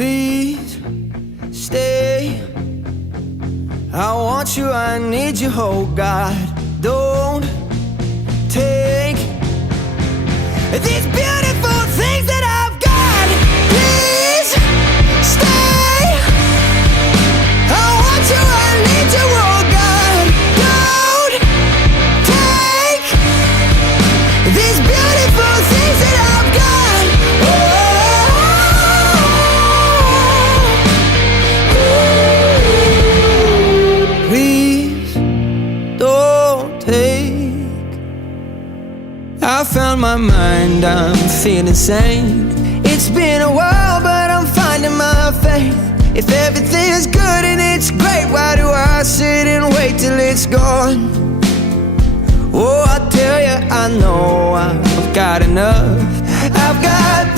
Please stay. I want you, I need you, oh God. Don't take these beautiful things that I've got. Please stay. I want you, I need you, oh God. Don't take these beautiful things that I've got. Please don't take. I found my mind, I'm feeling sane. It's been a while, but I'm finding my faith. If everything is good and it's great, why do I sit and wait till it's gone? Oh, I tell you, I know I've got enough. I've got